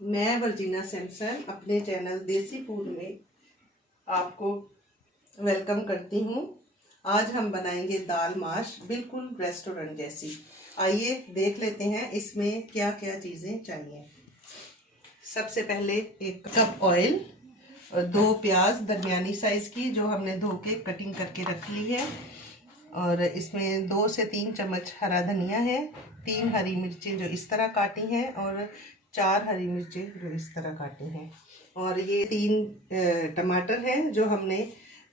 मैं वर्जीना सैमसन अपने चैनल देसी फूड में आपको वेलकम करती हूँ। आज हम बनाएंगे दाल माश बिल्कुल रेस्टोरेंट जैसी। आइए देख लेते हैं इसमें क्या क्या चीज़ें चाहिए। सबसे पहले 1 कप ऑयल और 2 प्याज दरमियानी साइज़ की जो हमने धो के कटिंग करके रख ली है, और इसमें 2 से 3 चम्मच हरा धनिया है, 3 हरी मिर्चें जो इस तरह काटी हैं और 4 हरी मिर्चें जो इस तरह काटी हैं, और ये 3 टमाटर हैं जो हमने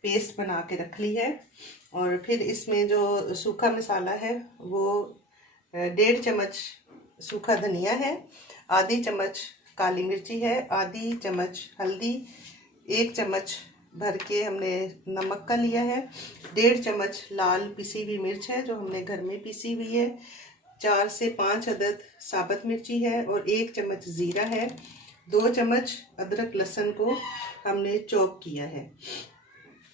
पेस्ट बना के रख ली है। और फिर इसमें जो सूखा मसाला है वो 1.5 चम्मच सूखा धनिया है, आधी चम्मच काली मिर्ची है, आधी चम्मच हल्दी, 1 चम्मच भर के हमने नमक का लिया है, 1.5 चम्मच लाल पिसी हुई मिर्च है जो हमने घर में पीसी हुई है, 4 से 5 अदद साबुत मिर्ची है और 1 चम्मच ज़ीरा है, 2 चम्मच अदरक लहसुन को हमने चॉप किया है,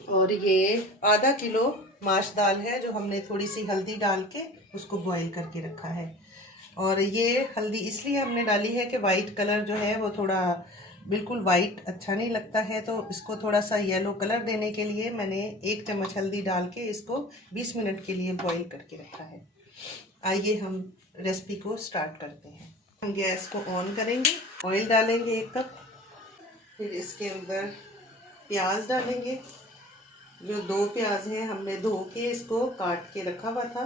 और ये आधा किलो माश दाल है जो हमने थोड़ी सी हल्दी डाल के उसको बॉईल करके रखा है। और ये हल्दी इसलिए हमने डाली है कि वाइट कलर जो है वो थोड़ा बिल्कुल वाइट अच्छा नहीं लगता है, तो इसको थोड़ा सा येलो कलर देने के लिए मैंने 1 चम्मच हल्दी डाल के इसको 20 मिनट के लिए बॉईल करके रखा है। आइए हम रेसिपी को स्टार्ट करते हैं। हम गैस को ऑन करेंगे, ऑयल डालेंगे 1 कप, फिर इसके अंदर प्याज डालेंगे। जो 2 प्याज हैं हमने धो के इसको काट के रखा हुआ था,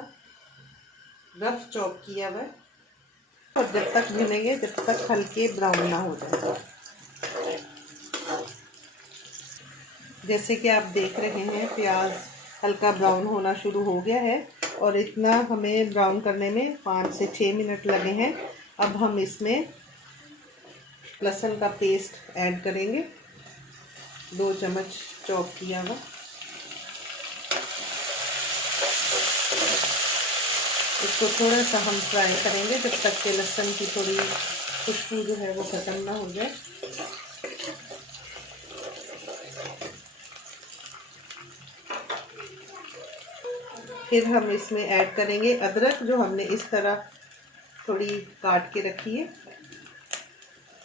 रफ चॉप किया हुआ, और जब तक भूनेंगे जब तक हल्के ब्राउन ना हो जाए। जैसे कि आप देख रहे हैं प्याज हल्का ब्राउन होना शुरू हो गया है, और इतना हमें ब्राउन करने में 5 से 6 मिनट लगे हैं। अब हम इसमें लहसुन का पेस्ट ऐड करेंगे, 2 चम्मच चॉप किया हुआ। इसको थोड़ा सा हम फ्राई करेंगे जब तक कि लहसुन की थोड़ी खुशबू जो है वो ख़त्म ना हो जाए। फिर हम इसमें ऐड करेंगे अदरक जो हमने इस तरह थोड़ी काट के रखी है,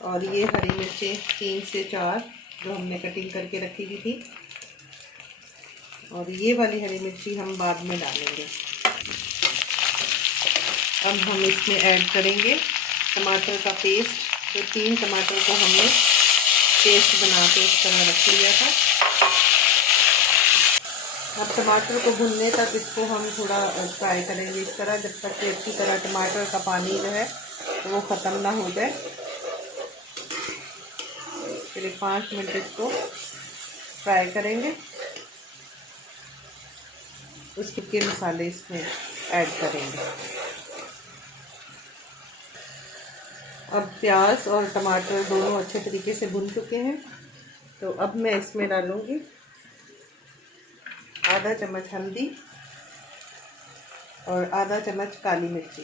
और ये हरी मिर्चें 3 से 4 जो हमने कटिंग करके रखी हुई थी, और ये वाली हरी मिर्ची हम बाद में डालेंगे। अब हम इसमें ऐड करेंगे टमाटर का पेस्ट, जो 3 टमाटर को हमने पेस्ट बना के इस तरह रख लिया था। अब टमाटर को भुनने तक इसको हम थोड़ा फ्राई करेंगे इस तरह, जब तक कि अच्छी तरह टमाटर का पानी जो है वो ख़त्म ना हो जाए। फिर 5 मिनट इसको फ्राई करेंगे, उसके मसाले इसमें ऐड करेंगे। अब प्याज और टमाटर दोनों अच्छे तरीके से भुन चुके हैं, तो अब मैं इसमें डालूँगी आधा चम्मच हल्दी और आधा चम्मच काली मिर्ची,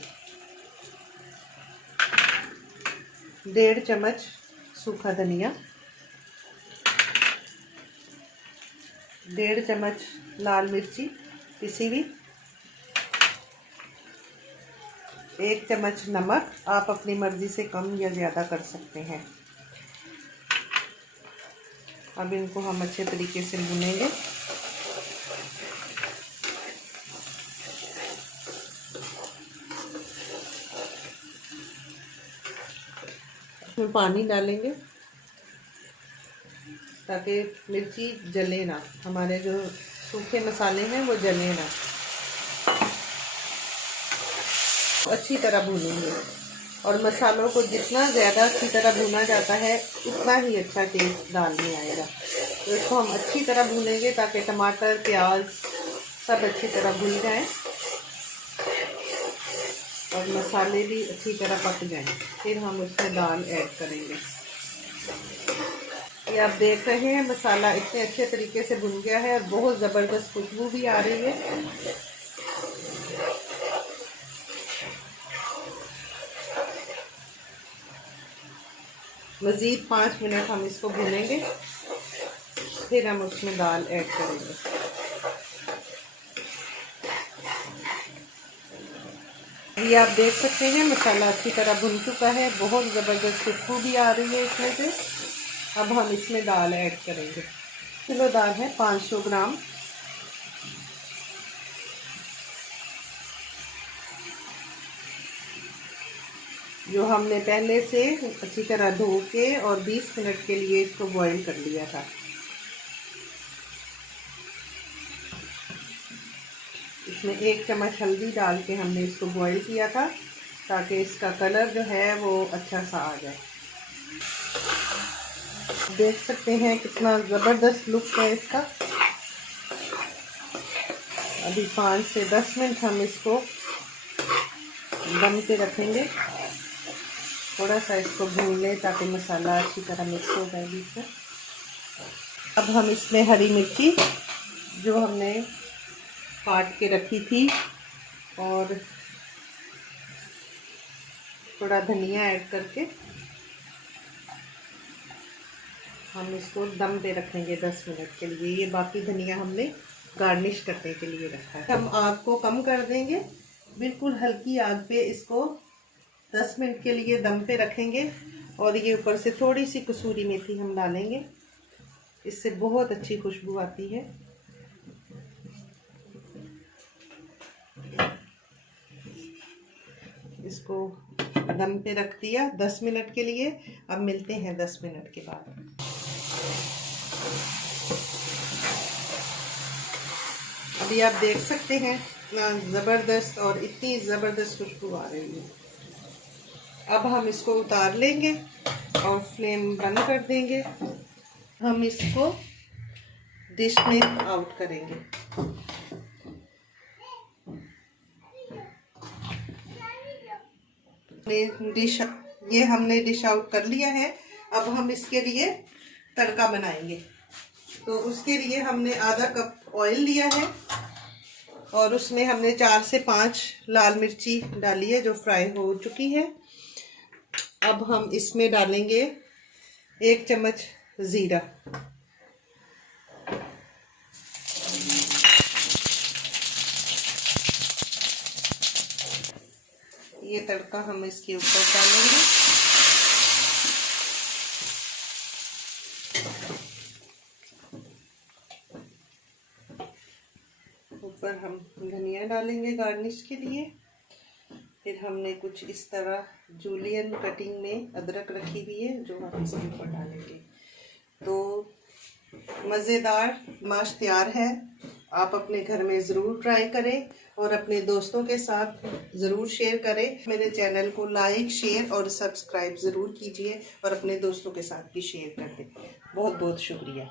1.5 चम्मच सूखा धनिया, 1.5 चम्मच लाल मिर्ची पिसी हुई, 1 चम्मच नमक, आप अपनी मर्ज़ी से कम या ज़्यादा कर सकते हैं। अब इनको हम अच्छे तरीके से भूनेंगे। इसमें पानी डालेंगे ताकि मिर्ची जले ना, हमारे जो सूखे मसाले हैं वो जले ना। अच्छी तरह भूनेंगे, और मसालों को जितना ज़्यादा अच्छी तरह भुना जाता है उतना ही अच्छा टेस्ट दाल में आएगा। तो इसको हम अच्छी तरह भूनेंगे ताकि टमाटर प्याज सब अच्छी तरह भुन जाएं और मसाले भी अच्छी तरह पक जाएं। फिर हम उसमें दाल ऐड करेंगे। ये आप देख रहे हैं मसाला इतने अच्छे तरीके से भुन गया है और बहुत ज़बरदस्त खुशबू भी आ रही है। मज़ीद 5 मिनट हम इसको भूनेंगे, फिर हम उसमें दाल ऐड करेंगे। 1 अभी आप देख सकते हैं मसाला अच्छी तरह भुन चुका है, बहुत ज़बरदस्त खुशबू भी आ रही है इसमें से। अब हम इसमें दाल ऐड करेंगे। किलो दाल है 500 ग्राम। जो हमने पहले से अच्छी तरह धो के और 20 मिनट के लिए इसको बॉईल कर लिया था। इसमें 1 चम्मच हल्दी डाल के हमने इसको बॉईल किया था ताकि इसका कलर जो है वो अच्छा सा आ जाए। देख सकते हैं कितना ज़बरदस्त लुक है इसका। अभी 5 से 10 मिनट हम इसको दम पे रखेंगे। थोड़ा सा इसको भून लें ताकि मसाला अच्छी तरह मिक्स हो जाए बीच में। अब हम इसमें हरी मिर्ची जो हमने काट के रखी थी और थोड़ा धनिया ऐड करके हम इसको दम पे रखेंगे 10 मिनट के लिए। ये बाकी धनिया हमने गार्निश करने के लिए रखा है। हम आग को कम कर देंगे, बिल्कुल हल्की आग पे इसको 10 मिनट के लिए दम पे रखेंगे। और ये ऊपर से थोड़ी सी कसूरी मेथी हम डालेंगे, इससे बहुत अच्छी खुशबू आती है। इसको दम पे रख दिया 10 मिनट के लिए। अब मिलते हैं 10 मिनट के बाद। अभी आप देख सकते हैं इतना ज़बरदस्त और इतनी ज़बरदस्त खुशबू आ रही है। अब हम इसको उतार लेंगे और फ्लेम बंद कर देंगे। हम इसको डिश में आउट करेंगे। हमने डिश आउट कर लिया है। अब हम इसके लिए तड़का बनाएंगे। तो उसके लिए हमने आधा कप ऑयल लिया है और उसमें हमने 4 से 5 लाल मिर्ची डाली है जो फ्राई हो चुकी है। अब हम इसमें डालेंगे 1 चम्मच ज़ीरा, ये तड़का हम इसके ऊपर डालेंगे। ऊपर हम धनिया डालेंगे गार्निश के लिए। फिर हमने कुछ इस तरह जूलियन कटिंग में अदरक रखी हुई है जो हम इसके ऊपर डालेंगे। तो मज़ेदार माश तैयार है। आप अपने घर में ज़रूर ट्राई करें और अपने दोस्तों के साथ ज़रूर शेयर करें। मेरे चैनल को लाइक, शेयर और सब्सक्राइब ज़रूर कीजिए और अपने दोस्तों के साथ भी शेयर कर दें। बहुत बहुत शुक्रिया।